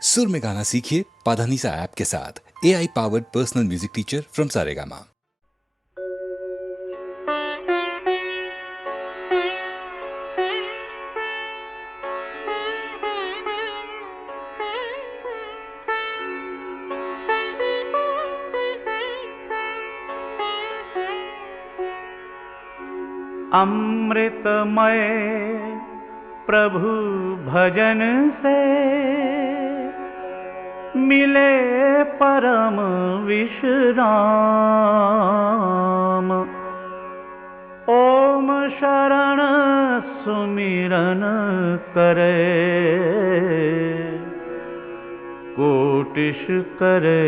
सुर में गाना सीखिए पाधानीसा ऐप के साथ। AI powered personal music teacher from Saregama. अमृतमय प्रभु भजन से मिले परम विश्राम। ओम शरण सुमिरन करे, कोटिश करे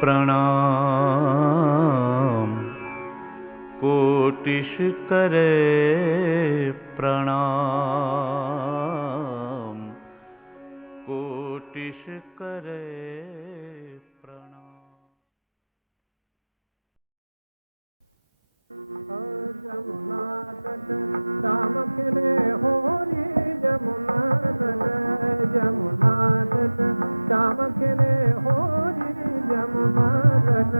प्रणाम। कोटिश करे प्रणाम। कोटिश करे प्रणाम। जमुना तट राम खेले होरी, जमुना तट जमुना तट राम खेले होरी, जमुना तट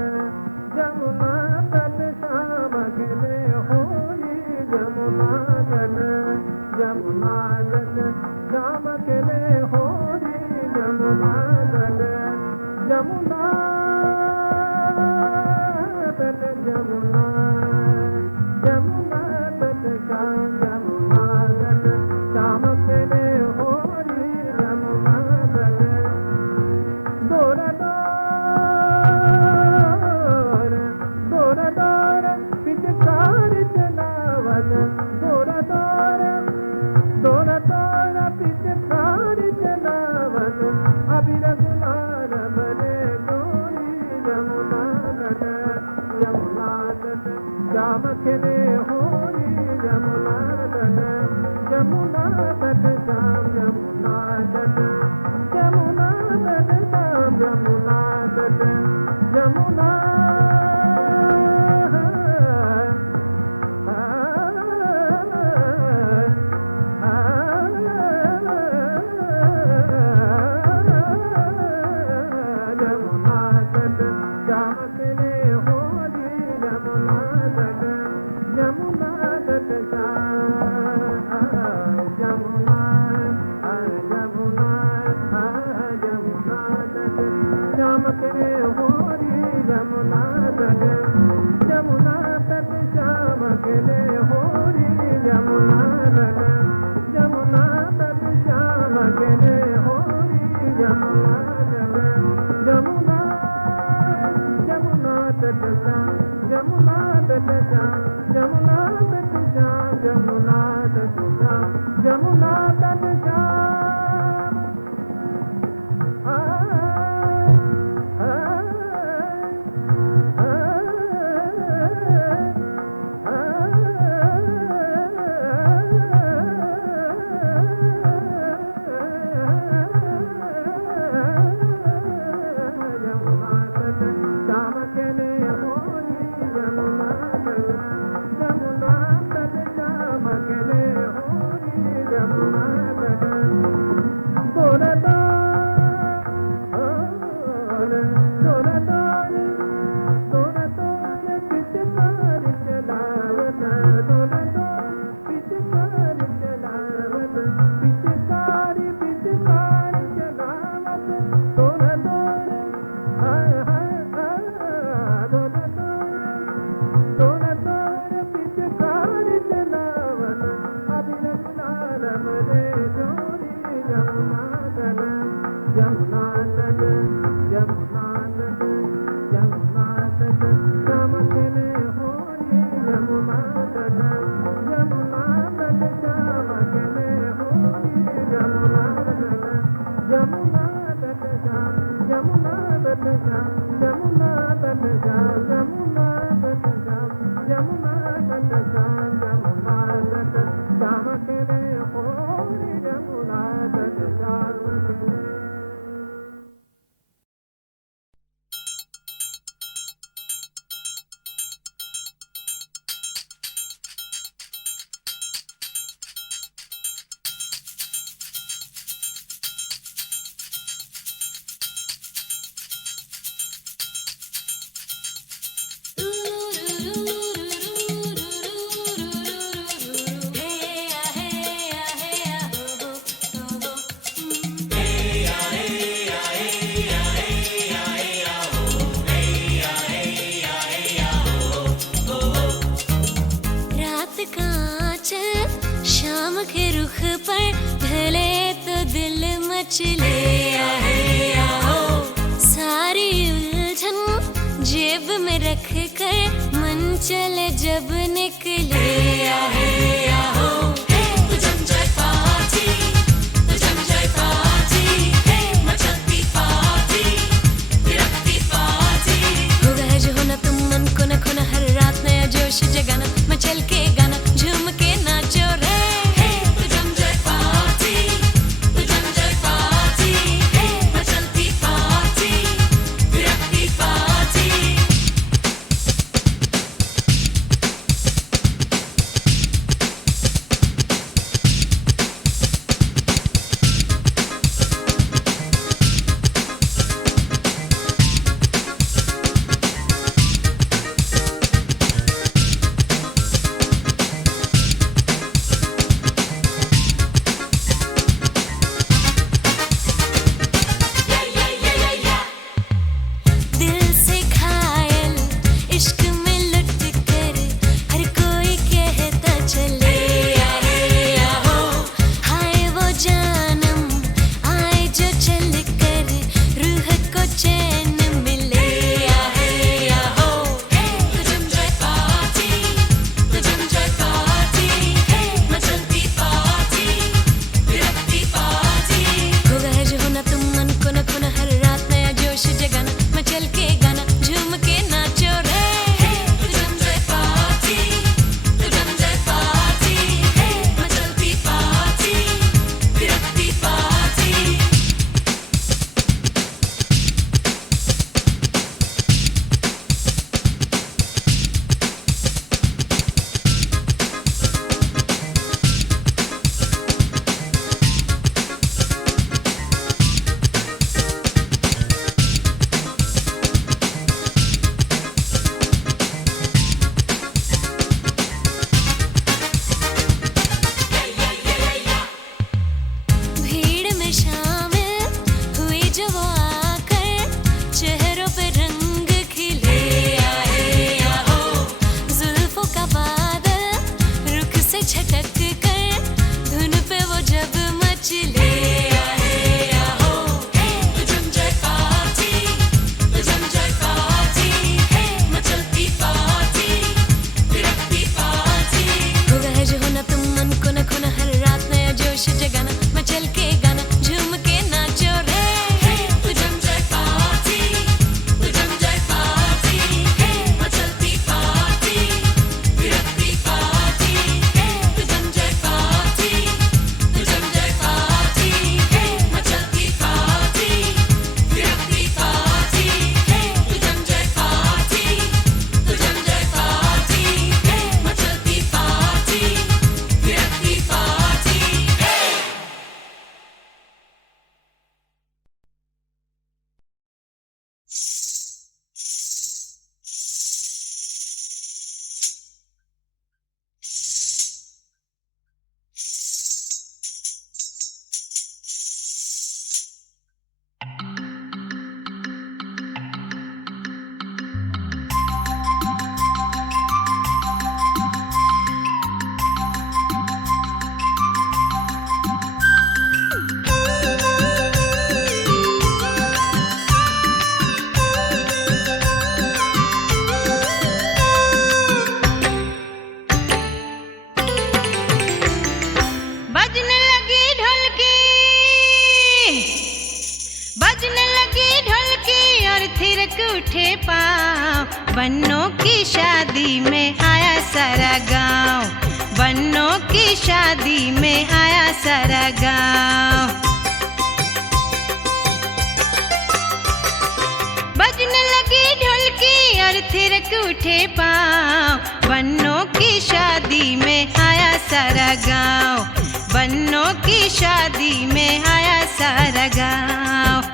जमुना तट श्याम खेले होरी, जमुना तट जमुना तट श्याम खेले होरी, जमुना तट जमुना तट जमुना जमुना तट श्याम, जमुना तट श्याम खेले होरी, जमुना तट दूर दूर दूर दूर पिचकारी चलावत, दूर दूर दूर दूर पिचकारी चलावत, अबीर गुलाल भरे गोरी, जमुना तट जमुना तट श्याम खेले होरी, जमुना तट जमुना तट श्याम, जमुना तट जमुना तट श्याम, जमुना तट जमुना जमुना तट श्याम खेले होरी, जमुना तट जमुना तट श्याम, जमुना जमुना जमुना तट श्याम खेले होरी, जमुना तट जमुना तट श्याम खेले होरी, जमुना तट जमुना तट श्याम खेले होरी, जमुना तट जमुना जमुना तट श्याम, जमुना तट श्याम, जमुना तट श्याम, जमुना तट श्याम, जमुना तट श्याम। जमुना तट श्याम खेले होरी, जमुना तट जमुना तट श्याम खेले होरी, जमुना तट दूर दूर दूर दूर दूर दूर पिचकारी चलावत, दूर दूर पिचकारी चलावत, पिचकारी पिचकारी चलावत, दूर दूर हाय हाय दूर दूर दूर पिचकारी चलावत, अबीर गुलाल भरे गोरी, जमुना तट जमुना तट जमुना तट जमुना तट श्याम खेले होरी, जमुना तट जमुना तट श्याम खेले होरी, जमुना तट जमुना तट श्याम, जमुना तट श्याम, जमुना तट श्याम, जमुना तट श्याम, जमुना तट श्याम, जमुना तट श्याम खेले होरी, जमुना तट श्याम खेले सच ले आहे आहो। सारी उलझन जेब में रख कर मन चले जब निकले आहे आहो। तो जम जाए पार्टी, तो जम जाए पार्टी, मचलती पार्टी, बिरकती पार्टी। हो गए जो हो ना तुम मन को न खोना, हर रात नया जोश जगाना, मचल के गाना झूम के नाचो रे। तो जम जाए पार्टी, तो जम जाए पार्टी, मचलती पार्टी, बिरकती पार्टी। दिल से घायल इश्क में लुट कर हर कोई कहता चले आहे आहो। हाय वो जानम आए जो चल कर रूह को चैन मिले आहे आहो। तो जम जाए पार्टी, तो जम जाए पार्टी, मचलती पार्टी, बिरकती पार्टी। हो गए जो हो ना तुम मन को न खोना, हर रात नया जोश जगाना, मचल के गाना झूम के नाचो रे। तो जम जाए पार्टी, तो जम जाए पार्टी, मचलती पार्टी, बिरकती पार्टी। भीड़ में शामिल हुई जो वो आकर चेहरों पे रंग खिले आए आहो। जुल्फों का बादल रुख से छटक कर धुन पे वो जब मचले आए आहो। तो जम जाए पार्टी, तो जम जाए पार्टी, मचलती पार्टी, बिरकती पार्टी। हो गए जो हो ना तुम मन को न खोना, हर रात नया जोश जगाना, मचल के गाना झूम के नाचो रे। तो जम जाए पार्टी, तो जम जाए पार्टी, मचलती पार्टी, बिरकती पार्टी। तो जम जाए पार्टी, तो जम जाए पार्टी, मचलती पार्टी, बिरकती पार्टी। तो जम जाए पार्टी, तो जम जाए पार्टी, मचलती पार्टी, बिरकती पार्टी। बजने लगी ढोलकी, बजने लगी ढोलकी और थिरक उठे पाँव। बन्नों की शादी में आया सारा गांव, बन्नों की शादी में आया सारा गांव। बजने लगी ढोलकी और थिरक उठे पाँव। बन्नों की शादी में आया सारा गांव, बन्नों की शादी में आया सारा गांव।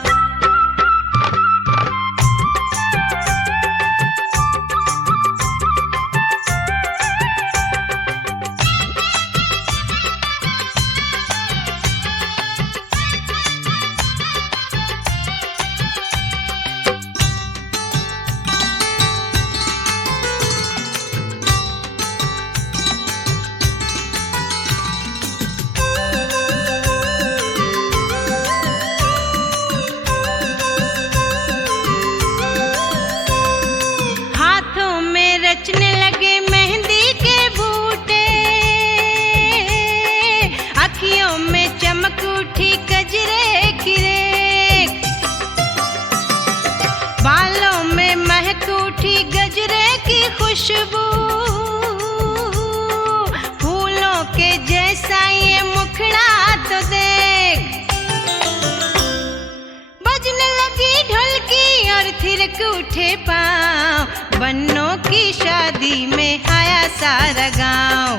थिरक उठे पाँव। बन्नों की शादी में आया सारा गांव,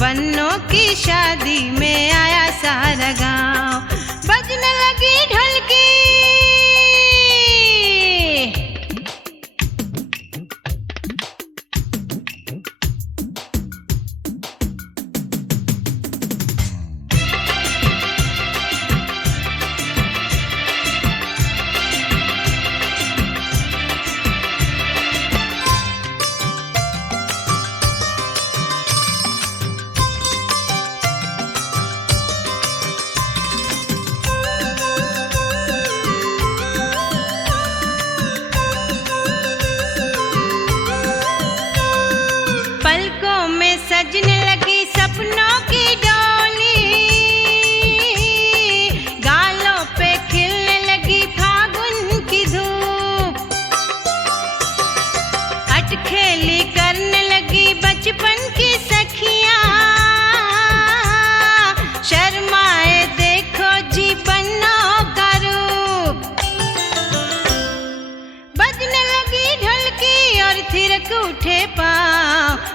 बन्नों की शादी में आया सारा गांव। बजने लगी ढोलकी, पलकों में सजने लगी सपनों की डोली, गालों पे खिलने लगी फागुन की धूप, अटखेली करने लगी बचपन की सखियां, शर्माए देखो जी बन्नों का रूप। बजने लगी ढोलकी और थिरक उठे पाँव।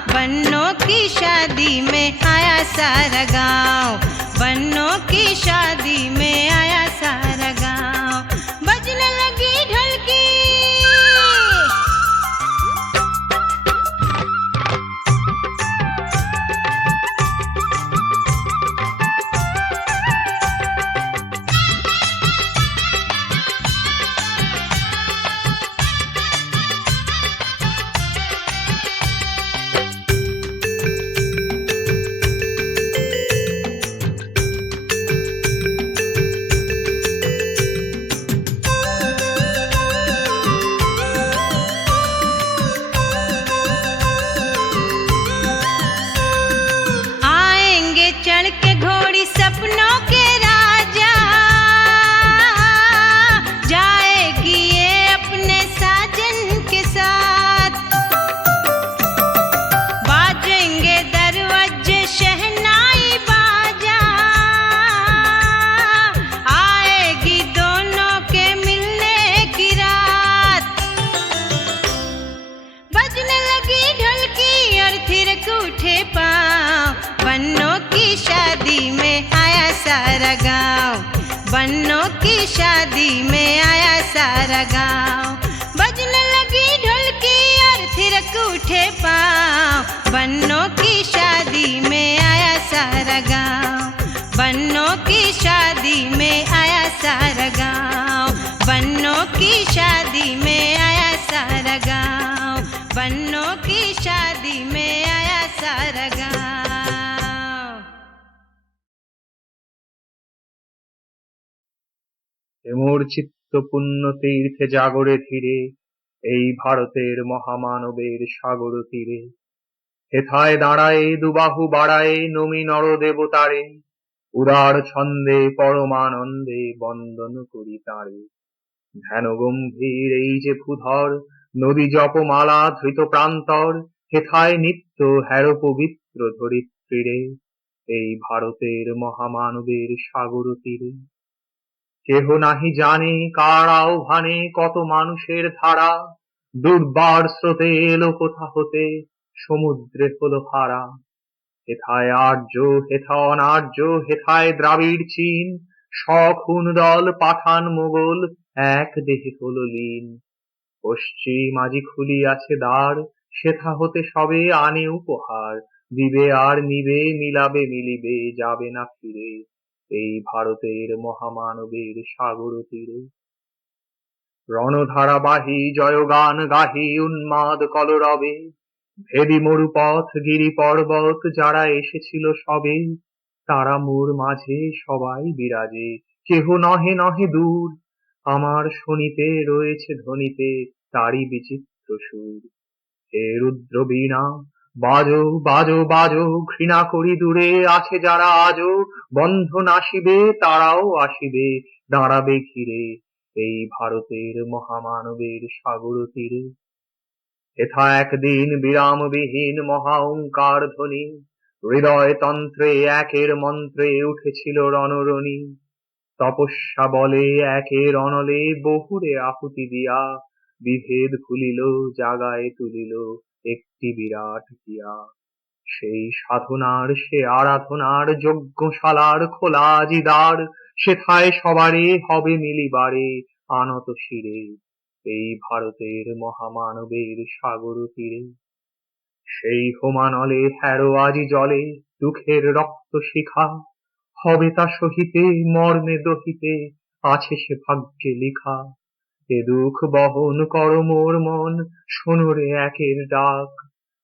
बन्नों की शादी में आया सारा गांव, बन्नों की शादी में आया सारा गांव। बजने लगी ढोलकी, आएंगे चढ़ के घोड़ी सपनों के राजा, जाएगी ये अपने साजन के साथ। बाजेंगे दरवाजे शहनाई बाजा, आएगी दोनों के मिलने की रात। बजने लगी ढोलकी और थिरक उठे पाँव। बन्नों की शादी में आया सारा गांव, बन्नों की शादी में आया सारा गांव। बजने लगी ढोलकी और थिरक उठे पाँव। बन्नों की शादी में आया सारा गांव, बन्नों की शादी में आया सारा गांव, बन्नों की शादी में आया सारा गांव, बन्नों की शादी में आया सारा गांव। মোর চিত্ত পুণ্য তীর্থে জাগরে ধীরে, এই ভারতের মহামানবের সাগর তীরে। হেথায় দাঁড়ায়ে দুবাহু বাড়ায়ে নমি নর দেবতারে, উদার ছন্দে পরমানন্দে বন্দন করি তারে। ধ্যান গম্ভীর এই যে ভূধর, নদী জপমালা ধৃত প্রান্তর, হেথায় নিত্য হ্যার পবিত্র ধরিত্রীরে, এই ভারতের মহামানবের সাগর তীরে। কেহ নাহি জানে কার আহ্বানে কত মানুষের ধারা, দুর্বার স্রোতে এলো কোথা হতে, সমুদ্রে হলো হারা। হেথায় আর্য হেথা অনার্য, হেথায় দ্রাবিড় চীন, সখুন দল পাঠান মোগল এক দেহে হলো লীন। পশ্চিম আজি খুলিয়াছে দ্বার, সেথা হতে সবে আনে উপহার, দিবে আর নিবে মিলাবে মিলিবে যাবে না ফিরে, এই ভারতের মহামানবের সাগর তীরে। রণধারাবাহী জয়গান গাহি উন্মাদ কলরবে, ভেদি মরুপথ গিরি পর্বত যারা এসেছিল সবে, তারা মোর মাঝে সবাই বিরাজে, কেহ নহে নহে দূর, আমার শনিতে রয়েছে ধ্বনিতে তারি বিচিত্র সুর। হে রুদ্র বীণা বাজো বাজো বাজো, ঘৃণা করি দূরে আছে যারা আজও, বন্ধন আসিবে তারাও আসিবে, দাঁড়াবে ঘিরে, এই ভারতের মহামানবের সাগর তীরে। হেথা একদিন বিরামবিহীন মহা ওঙ্কার ধ্বনি, হৃদয় তন্ত্রে একের মন্ত্রে উঠেছিল রণরণী। তপস্যা বলে একের অনলে বহুরে আহুতি দিয়া, বিভেদ ভুলিল, জাগায় তুলিল একটি বিরাট হিয়া। সেই সাধনার, সে আরাধনার, যজ্ঞশালার খোলা আজি দ্বার, সেথায় সবারে হবে মিলিবারে আনত শিরে এই ভারতের মহামানবের সাগর তীরে। সেই হোমানলে হ্যারো আজি জলে দুঃখের রক্ত শিখা, হবে তা সহিতে মর্মে দহিতে আছে সে ভাগ্যে লিখা। এ দুঃখ বহন কর মোর মন, শোনো রে একের ডাক,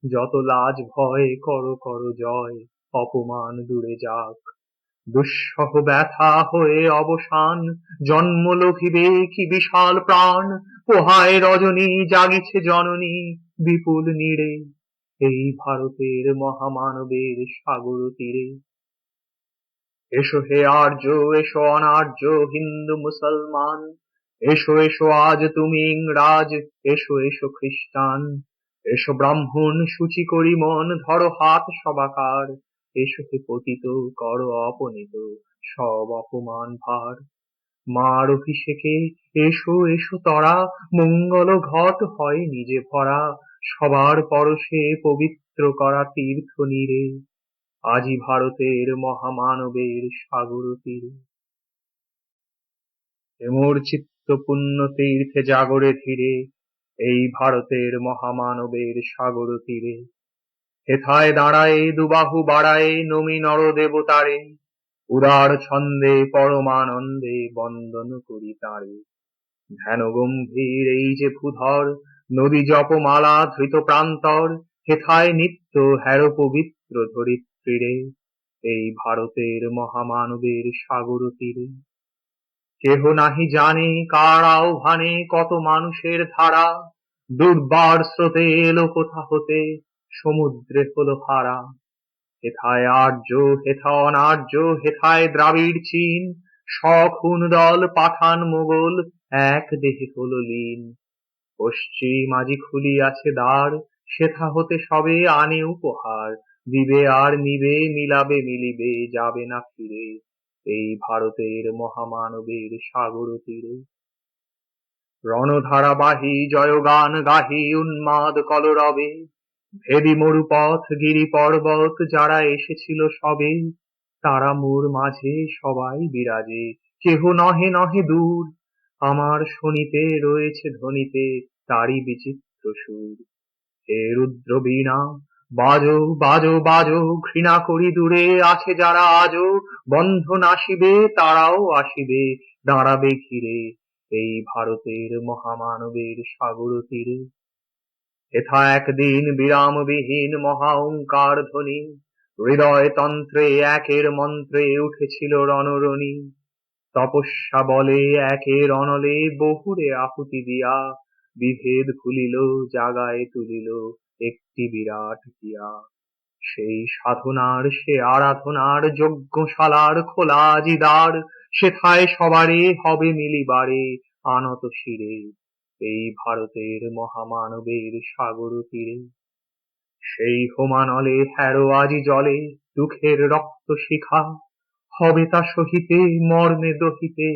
যত লাজ ভয় কর কর জয়, অপমান দূরে যাক। দুঃসহ ব্যথা হয়ে অবসান, জন্ম লঘিবে কি বিশাল প্রাণ, পোহায় রজনী জাগিছে জননী বিপুল নীড়ে এই ভারতের মহামানবের সাগর তীরে। এসো হে আর্য, এসো অনার্য, হিন্দু মুসলমান, এসো এসো আজ তুমি ইংরাজ, এসো এসো খ্রিস্টান, এসো ব্রাহ্মণ শুচি করি মন, ধরো হাত সবাকার, এসো হে পতিত করো অপনীত সব অপমান ভার। মার অভিষেকে এসো এসো তরা, মঙ্গল ঘট হয় নিজে ভরা, সবার পরশে পবিত্র করা তীর্থ নীরে আজি ভারতের মহামানবের সাগর তীরে। মোর চিত্ত পুণ্য তীর্থে জাগরে ধীরে এই ভারতের মহামানবের সাগর তীরে। হেথায় দাঁড়ায় দুবাহু বাড়ায় নমি নর দেবতারে, উদার ছন্দে পরমানন্দে বন্দন করি তারে। ধ্যান গম্ভীর এই যে ভূধর, নদী জপমালা ধৃত প্রান্তর, হেথায় নিত্য হ্যারো পবিত্র ধরিত্রীরে এই ভারতের মহামানবের সাগর তীরে। কেহ নাহি জানে কার আহ্বানে কত মানুষের ধারা, দুর্বার স্রোতে এলো কোথা হতে সমুদ্রে হলো হারা। হেথায় আর্য, হেথা অনার্য, হেথায় দ্রাবিড় চীন, সখুন দল পাঠান মোগল এক দেহে হলো লীন। পশ্চিম আজি খুলিয়াছে দ্বার, সেথা হতে সবে আনে উপহার, দিবে আর নিবে মিলাবে মিলিবে যাবে না ফিরে এই ভারতের মহামানবের সাগর তীরে। রণধারাবাহী জয়গান গাহি উন্মাদ কলরবে, ভেদি মরুপথ গিরি পর্বত যারা এসেছিল সবে, তারা মোর মাঝে সবাই বিরাজে, কেহ নহে নহে দূর, আমার শনিতে রয়েছে ধ্বনিতে তারি বিচিত্র সুর। হে রুদ্র বীণা বাজো বাজো বাজো, ঘৃণা করি দূরে আছে যারা আজও, বন্ধন আসিবে তারাও আসিবে দাঁড়াবে ঘিরে এই ভারতের মহামানবের সাগর তীরে। হেথা একদিন বিরামবিহীন মহা ওঙ্কার ধ্বনি, হৃদয় তন্ত্রে একের মন্ত্রে উঠেছিল রণরণী। তপস্যা বলে একের অনলে বহুরে আহুতি দিয়া, বিভেদ ভুলিল জাগায় তুলিল একটি বিরাট হিয়া। সেই সাধনার, সে আরাধনার, যজ্ঞশালার খোলা আজি দ্বার, সেথায় সবারে হবে মিলিবারে আনত শিরে এই ভারতের মহামানবের সাগর তীরে। সেই হোমানলে হ্যারো আজি জলে দুঃখের রক্ত শিখা, হবে তা সহিতে মর্মে দহিতে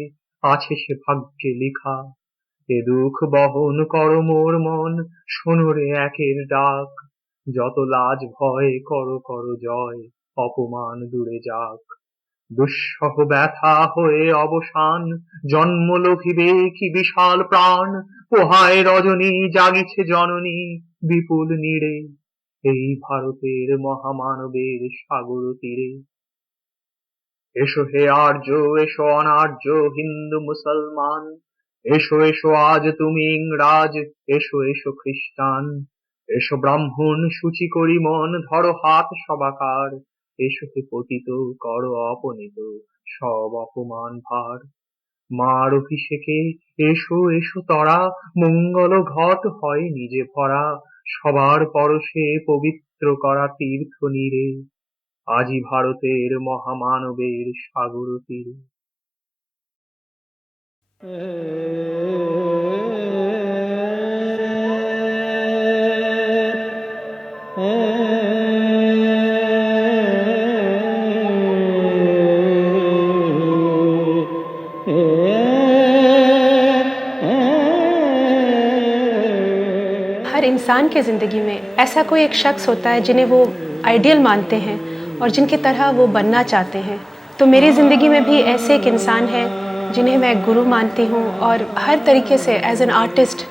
আছে সে ভাগ্যে লিখা। এ দুঃখ বহন কর মোর মন, শোনো রে একের ডাক, যত লাজ ভয় কর কর জয়, অপমান দূরে যাক। দুঃসহ ব্যথা হয়ে অবসান, জন্ম লঘিবে কি বিশাল প্রাণ, পোহায় রজনী জাগিছে জননী বিপুল নীড়ে এই ভারতের মহামানবের সাগর তীরে। এসো হে আর্য, এসো অনার্য, হিন্দু মুসলমান, এসো এসো আজ তুমি ইংরাজ, এসো এসো খ্রিস্টান, এসো ব্রাহ্মণ শুচি করি মন, ধরো হাত সবাকার, এসো হে পতিত করো অপনীত সব অপমান ভার। মার অভিষেকে এসো এসো তরা, মঙ্গল ঘট হয় নিজে ভরা, সবার পরশে পবিত্র করা তীর্থ নীরে আজি ভারতের মহামানবের সাগর তীরে। हर इंसान के ज़िंदगी में ऐसा कोई एक शख्स होता है जिन्हें वो आइडियल मानते हैं और जिनकी तरह वो बनना चाहते हैं। तो मेरी ज़िंदगी में भी ऐसे एक इंसान है जिन्हें मैं गुरु मानती हूँ और हर तरीके से एज एन आर्टिस्ट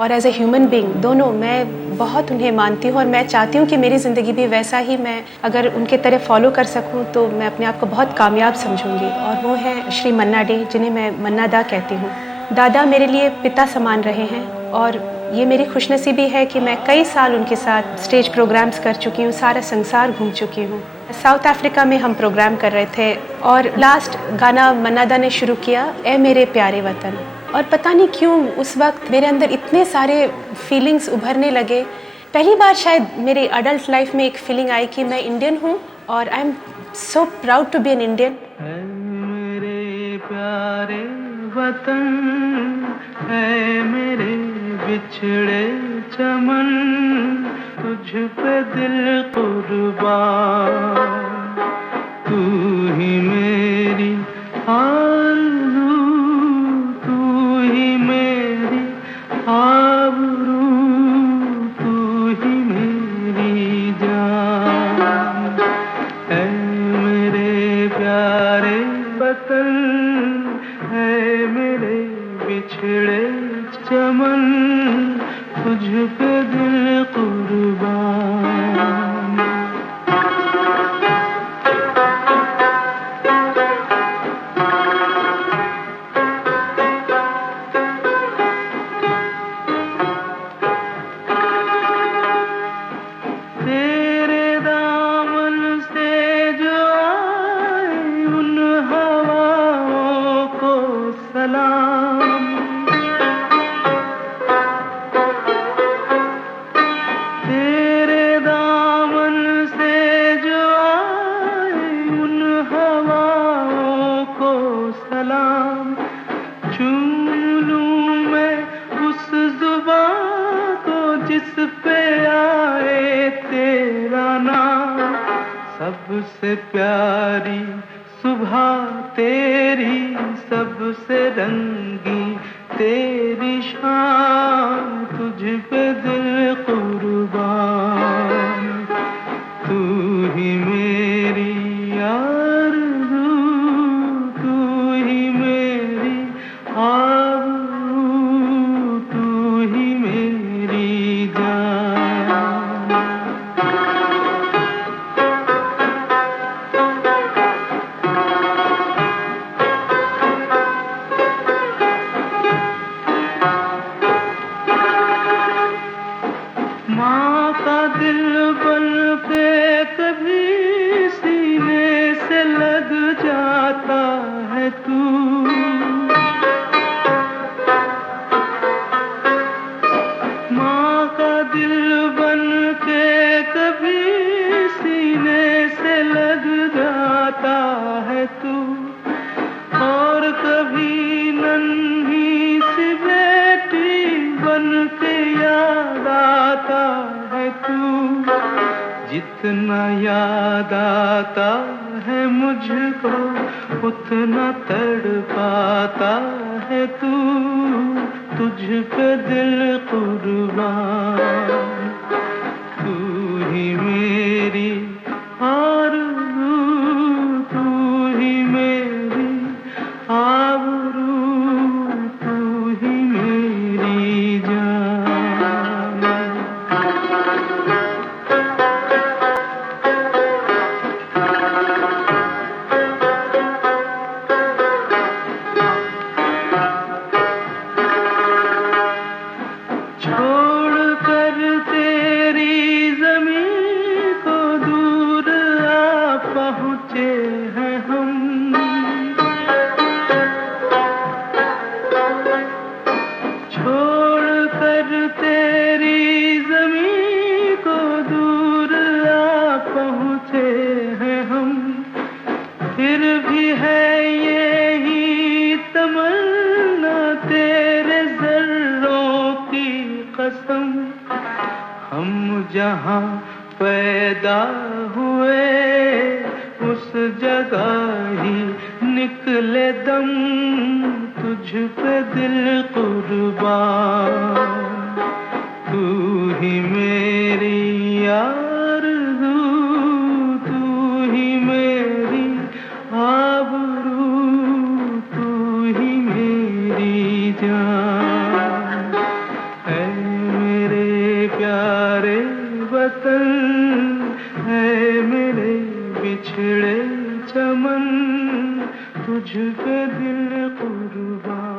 और एज ए ह्यूमन बीइंग दोनों मैं बहुत उन्हें मानती हूँ और मैं चाहती हूँ कि मेरी ज़िंदगी भी वैसा ही, मैं अगर उनके तरह फॉलो कर सकूँ तो मैं अपने आप को बहुत कामयाब समझूंगी। और वो हैं श्री मन्ना डे, जिन्हें मैं मन्ना दा कहती हूँ। दादा मेरे लिए पिता समान रहे हैं और ये मेरी खुशनसीबी है कि मैं कई साल उनके साथ स्टेज प्रोग्राम्स कर चुकी हूँ, सारा संसार घूम चुकी हूँ। साउथ अफ्रीका में हम प्रोग्राम कर रहे थे और लास्ट गाना मन्ना दा ने शुरू किया, ए मेरे प्यारे वतन। और पता नहीं क्यों उस वक्त मेरे अंदर इतने सारे फीलिंग्स उभरने लगे। पहली बार शायद मेरी अडल्ट लाइफ में एक फीलिंग आई कि मैं इंडियन हूँ और I am so proud to be an Indian. मेरे प्यारे वतन है मेरे बिछड़े चमन, तुझ पे दिल कुर्बान, तू ही मेरी आरज़ू, तू ही मेरी आबरू, तू ही मेरी जान। है मेरे प्यारे वतन है मेरे बिछड़े चमन, तुझ पे दिल कुर्बान। तेरे दामन से जो आए उन हवाओं को सलाम, तेरे दामन से जो आए उन हवाओं को सलाम। चूम लूं मैं उस जुबां को जिस पे आए तेरा नाम, सबसे प्यारी सुबह तेरी, सबसे रंगी तेरी शान, तुझ पे दिल कुर्बान, तू ही मेरी आरज़ू, तू ही मेरी आबरू, तू ही मेरी जान। माँ का दिल बन के कभी सीने से लग जाता है तू, माँ का दिल बन के कभी सीने से लग जाता है तू, और कभी नन्ही सी बेटी बन के याद आता है तू। जितना याद आता है मुझको उतना तड़पाता है तू, तुझ पे दिल कुर्बान, तू ही मेरी आरज़ू, तू ही मेरी आबरू, तू ही मेरी जान। छोड़ कर तेरी ज़मीं को दूर आ पहुँचे हैं हम, छोड़ कर तेरी ज़मीं को दूर आ पहुँचे हैं हम, फिर भी है यही तमन्ना तेरे ज़र्रों की कसम, हम जहाँ पैदा हुए उस जगह ही निकले दम, तुझ पे दिल कुर्बान, तू ही मेरी आरज़ू, तू ही मेरी आबरू, तू ही मेरी जान। है मेरे प्यारे वतन, है मेरे बिछड़े चमन, तुझ पे दिल कुर्बान।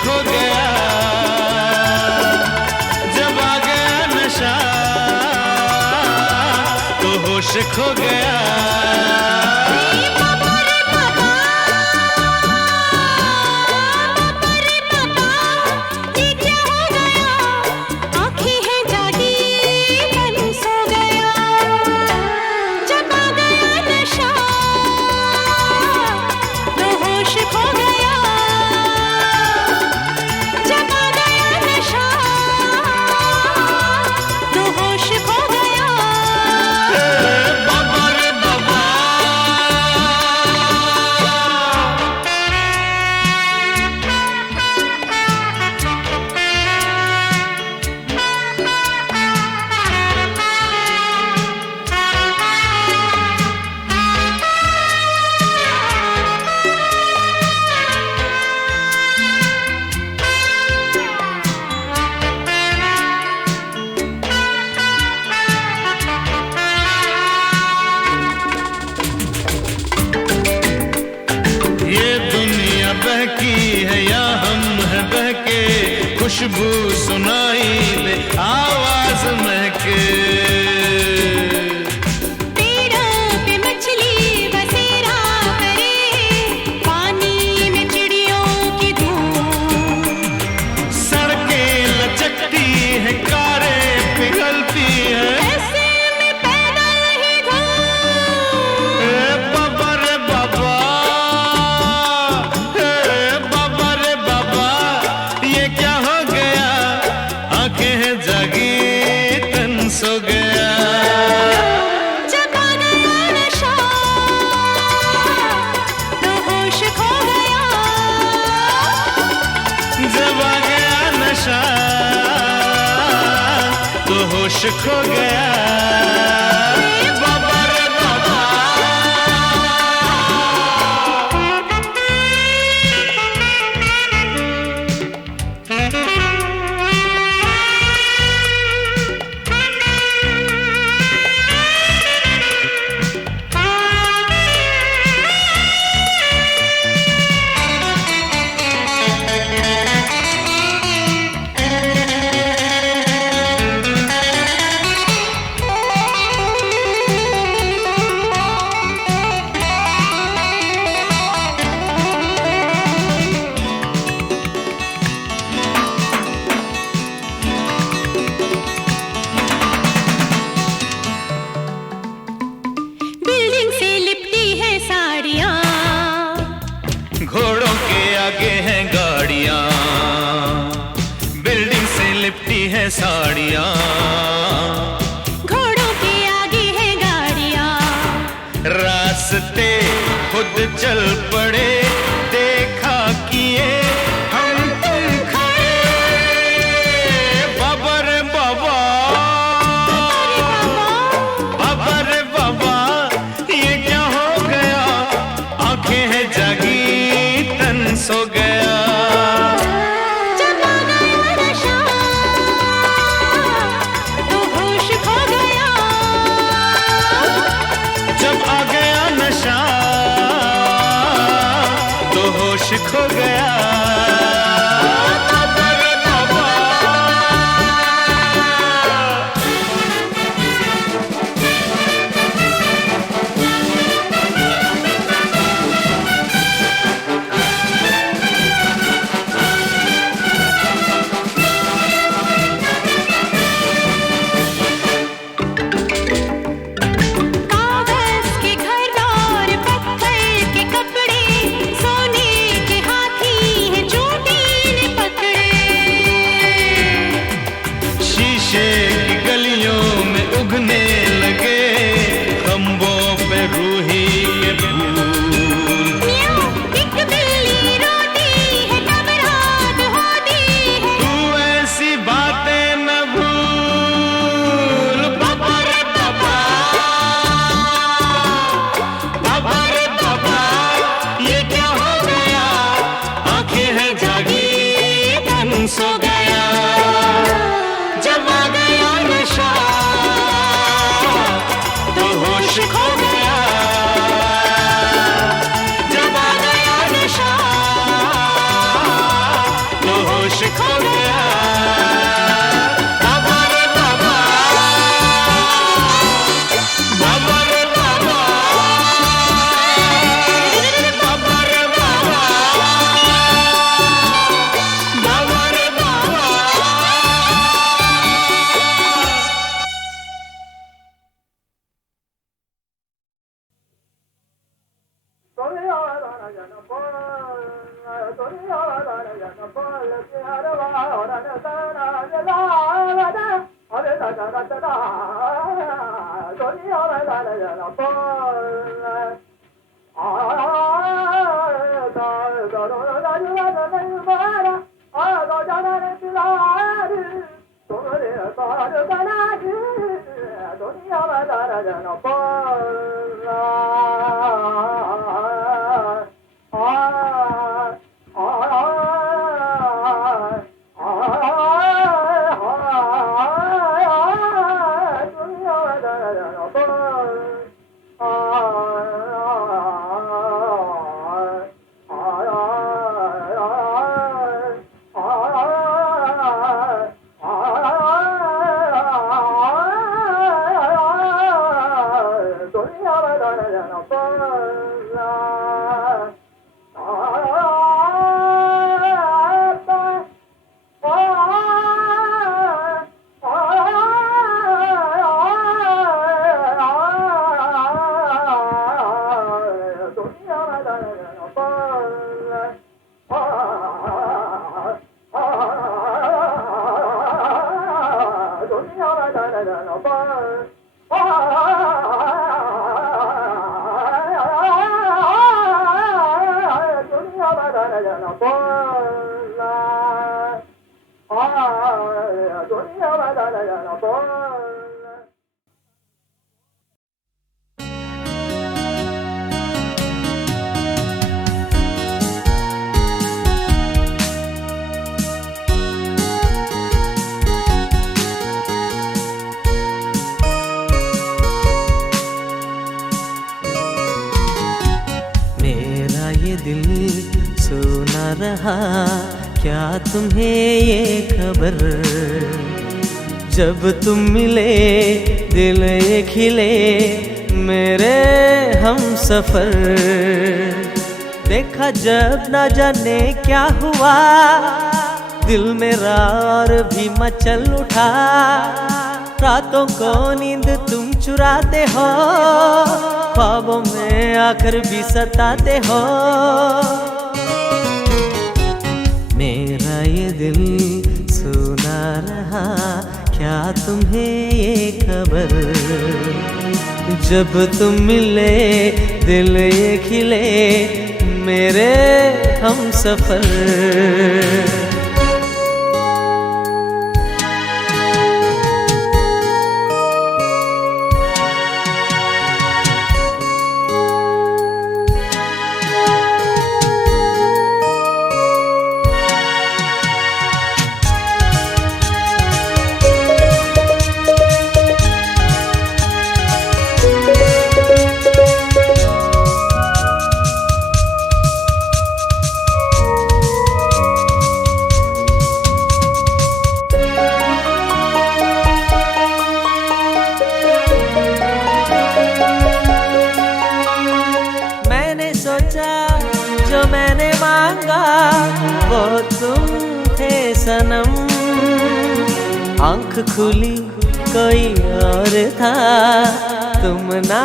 खो गया जब आ गया नशा, तो होश खो गया। खुशबू सुनाई दे आवाज महके, पेड़ों पे मछली बसेरा करे, पानी में चिड़ियों की धूम। सड़कें लचकती है, कारें पिघलती है, ऐसे में पैदल ही घूम। बाबा रे बाबा, बाबा रे बाबा, ये क्या हो आंखें जागी तन सो गया। जब आ गया नशा तो होश खो गया, जब आ गया नशा तो होश खो गया। घोड़ों के आगे हैं गाड़ियां, है साड़ियाँ, घोड़ों के आगे है गाड़ियाँ, रास्ते खुद चल पड़े, देखा किए हम तुम खड़े। बाबा रे बाबा, बाबा रे बाबा, ये क्या हो गया, आंखें हैं जागी तन सो गया। जब आ गया नशा तो होश खो गया, जब आ गया नशा तो होश खो गया। बाबा रे बाबा, कागज के घर और पत्थर के कपड़े, सोने के हाथी है चोटी ने पकड़े। शीशे की गलियों में उगने लगे खंभों पे रूही के फूल। म्याऊं, एक बिल्ली रोती है तब रात होती है। तू ऐसी बातें न भूल। बाबा रे बाबा, बाबा रे बाबा, ये क्या हो गया, आंखें हैं जागी तन सो गया। जब आ गया नशा तो होश खो गया, जब आ गया नशा तो होश खो गया। बाबा रे बाबा, बाबा रे बाबा, बाबा रे बाबा, बाबा रे बाबा। मेरा ये दिल सुना रहा, क्या तुम्हें ये खबर, जब तुम मिले दिल ये खिले मेरे हम सफर। देखा जब न जाने क्या हुआ, दिल मेरा और भी मचल उठा। रातों को नींद तुम चुराते हो, ख्वाबों में आकर भी सताते हो। मेरा ये दिल सुना रहा, तुम्हें ये खबर, जब तुम मिले दिल ये खिले मेरे हम सफर। मैंने सोचा जो मैंने मांगा वो तुम थे सनम, आंख खुली कोई और था तुम ना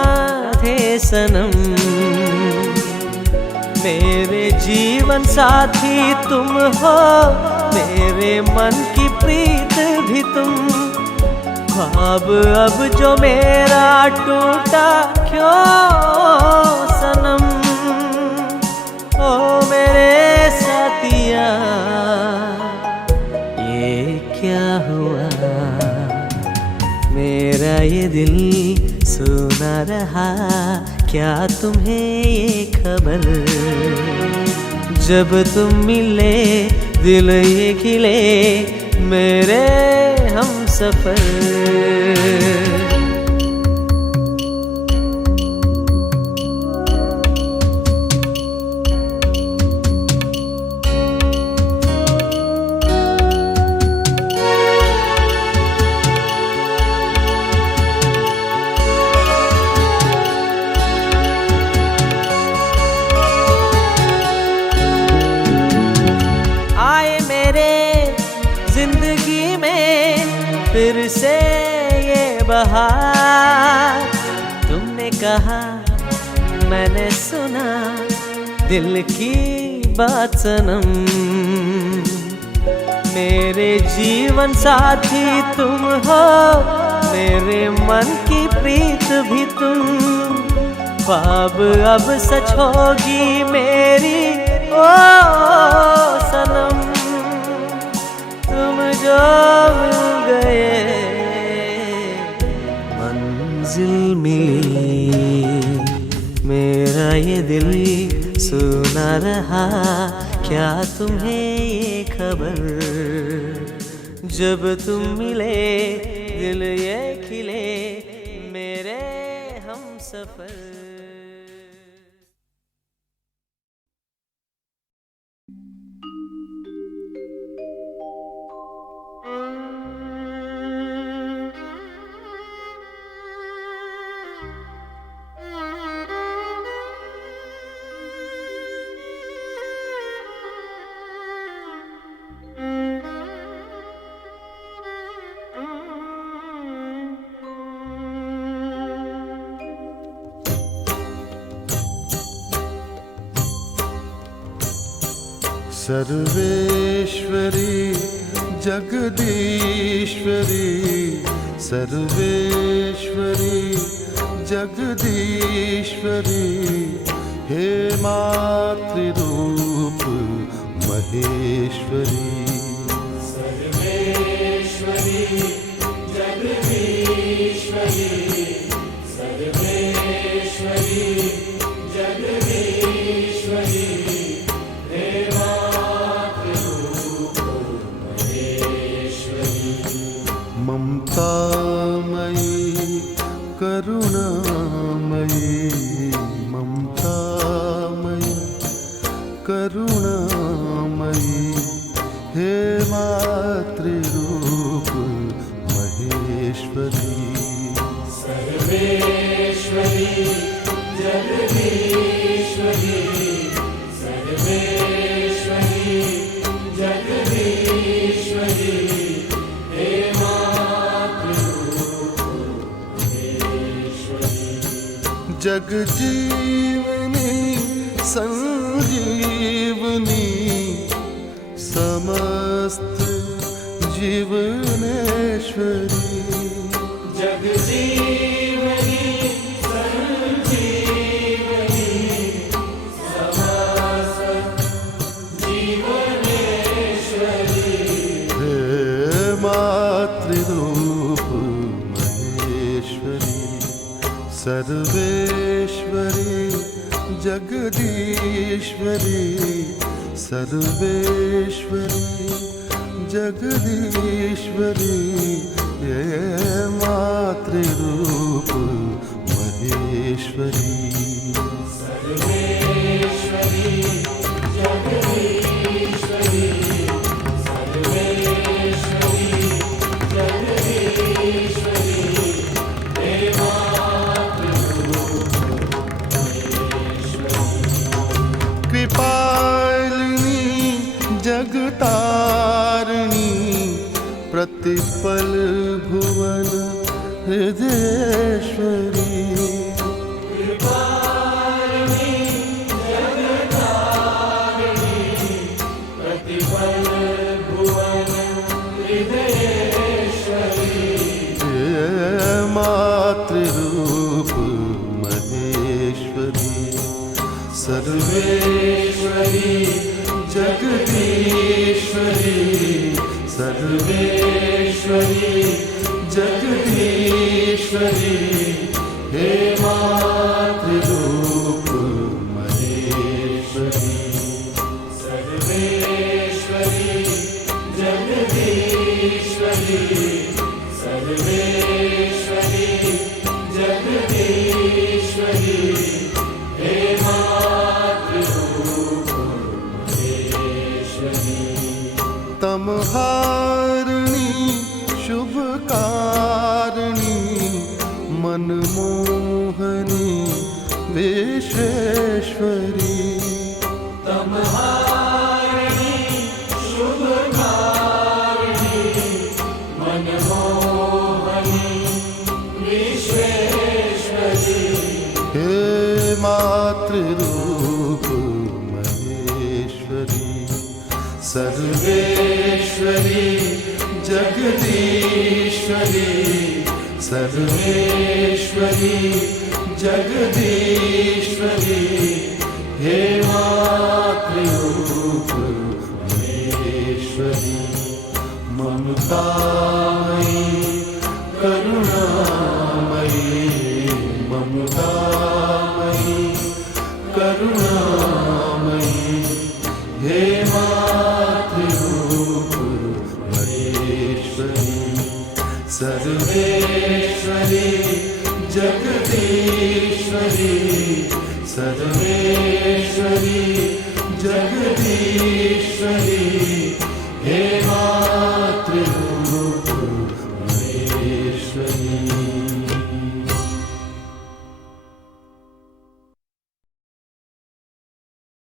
थे सनम। मेरे जीवन साथी तुम हो, मेरे मन की प्रीत भी तुम, ख्वाब अब जो मेरा टूटा क्यों सनम। ओ मेरे साथिया ये क्या हुआ, मेरा ये दिल सुना रहा क्या तुम्हें ये खबर, जब तुम मिले दिल ये खिले मेरे हम सफर। जिंदगी में फिर से ये बहार, तुमने कहा मैंने सुना दिल की बात सनम। मेरे जीवन साथी तुम हो, मेरे मन की प्रीत भी तुम, ख्वाब अब सच होगी मेरी ओ सनम। तुम जो मिल गए मंजिल मिली, मेरा ये दिल सुना रहा क्या तुम्हें ये खबर, जब तुम मिले दिल ये खिले मेरे हम सफर। सर्वेश्वरी जगदीश्वरी, सर्वेश्वरी जगदीश्वरी, हे मातृरूप महेश्वरी। सर्वेश्वरी जगदीश्वरी, सर्वेश्वरी जगदीश्वरी, हे मातृरूप महेश्वरी। ममतामयी करुणामयी, ममतामयी करुणामयी, हे मातृरूप महेश्वरी। सर्वेश्वरी जगदीश्वरी, सर्वेश्वरी जगदीश्वरी, हे मातृरूप महेश्वरी। जगजीवनी संजीवनी, समस्त जीवनेश्वरी। मातृरूप महेश्वरी सर्वेश्वरी जगदीश्वरी सर्वेश्वरी जगदीश्वरी ये मातृरूप महेश्वरी कृपालिनी जगतारिणी प्रतिपल भुवन हृदयेश्वरी मातृरूप महेश्वरी सर्वेश्वरी जगदीश्वरी सर्वेश्वरी जगदीश्वरी हे मातृरूप महेश्वरी सर्वेश्वरी जगदीश्वरी सर्वेश्वरी जगदीश्वरी हे मातृरूप महेश्वरी तमहारिणी शुभकारिणी मनमोहनी विश्वेश्वरी तमहारिणी शुभकारिणी मनमोहनी विश्वेश्वरी हे मातृरूप महेश्वरी सर्वेश्वरी जगदीश्वरी सर्वेश्वरी जगदीश्वरी हे मातृरूप महेश्वरी ममतामयी करुणामयी ममतामयी करुणामयी हे मातृरूप महेश्वरी सर्वेश्वरी जगदीश्वरी सर्वेश्वरी जगदीश्वरी